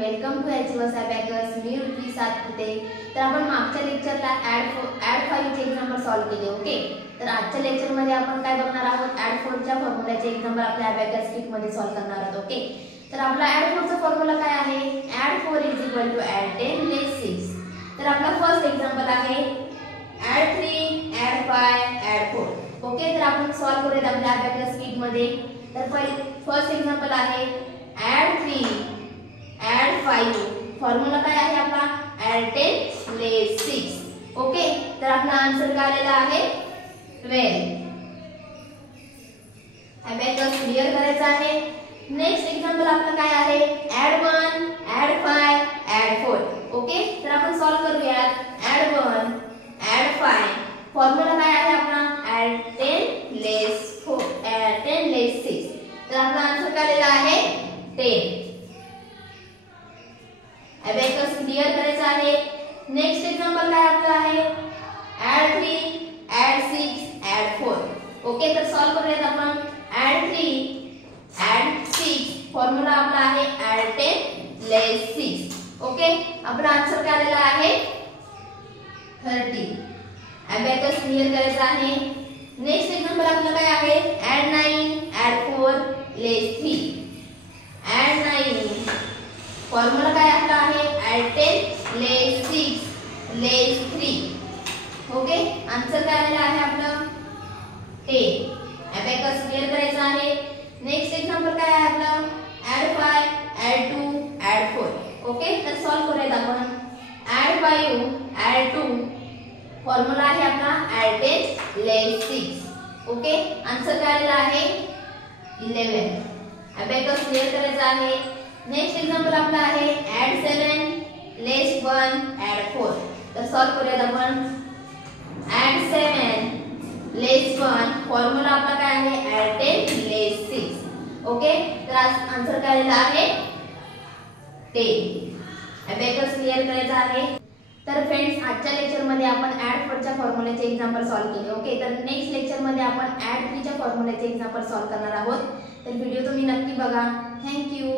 Welcome to HS abacus. मी ऋत्वी सातपुते. तर आपण मागच्या लेक्चरला ऍड 5 चे एक्झाम्पल सॉल्व केले. ओके, तर आजच्या लेक्चर मध्ये आपण काय बघणार आहोत? ऍड 4 च्या फॉर्म्युलाचे एक्झाम्पल आपल्या अबॅकस किट मध्ये सॉल्व करणार आहोत. ओके, तर आपला ऍड 4 चा फॉर्म्युला काय आहे? Add 4 = add 10 less 6. तर आपला फर्स्ट एक्झाम्पल आहे ऍड 3 ऍड 5 ऍड 4. ओके, तर आपण सॉल्व करूया आपल्या अबॅकस किट मध्ये. तर पहिले फर्स्ट एक्झाम्पल आहे ऍड 3 ऍड 5. फॉर्म्युला काय आहे आपला? Add 10 less 6. ओके, तर आपला आन्सर काय आलेला आहे? 12. अबॅकस क्लिअर करायचा आहे. नेक्स्ट एक्झाम्पल आपला काय आहे? Add 1 add 5 add 4. ओके, तर आपण सॉल्व करूया. Add 1 add 5. फॉर्म्युला काय आहे आपला? ऍड 10 लेस 4 ऍड 10 लेस 6. तर आपला आन्सर काय आलेला आहे? 10. अबॅकस क्लिअर करायचा आहे. नेक्स्ट एक्झाम्पल काय आपला आहे? Add 3 add 6 add 4. ओके, तर सॉल्व करूयात आपण. Add 3 add 6. फॉर्म्युला आपला आहे ऍड 10 लेस 6. ओके, आपला आन्सर काय आलेला आहे? 30. अबॅकस क्लिअर करायचा आहे. नेक्स्ट एक्झाम्पल आपला काय आहे? ऍड 9 ऍड 4 लेस 3. ऍड 9. फॉर्म्युला काय आपला आहे? ऍड 10 लेस 6 लेस 3. ओके, आन्सर काय आलेला आहे आपलं? 10. अबॅकस क्लिअर करायचा आहे. नेक्स्ट एक्झाम्पल काय आहे आपलं? Add 5 add 2 add 4. ओके, तर सॉल्व करूयात आपण. Add 5 add 2. फॉर्म्युला आहे आपला ऍड 10 लेस 6. ओके, आन्सर काय आलेला आहे? 11. अबॅकस क्लिअर करायचा आहे. नेक्स्ट एक्झाम्पल आपला आहे ऍड 7 लेस 1 ऍड 4. तर सॉल्व करूयात आपण. ऍड 7 लेस 1. फॉर्म्युला आपला काय आहे? Add 10 less 6. ओके, तर आन्सर काय आलेला आहे? 10. अबॅकस क्लिअर करायचा आहे. तर फ्रेंड्स, आजच्या लेक्चर मध्ये आपण ऍड 4 च्या फॉर्म्युल्याचे एक्झाम्पल सॉल्व केले. ओके, तर नेक्स्ट लेक्चर मध्ये आपण ऍड 3 च्या फॉर्म्युल्याचे एक्झाम्पल सॉल्व करणार आहोत. तर व्हिडिओ तुम्ही नक्की बघा. Thank you.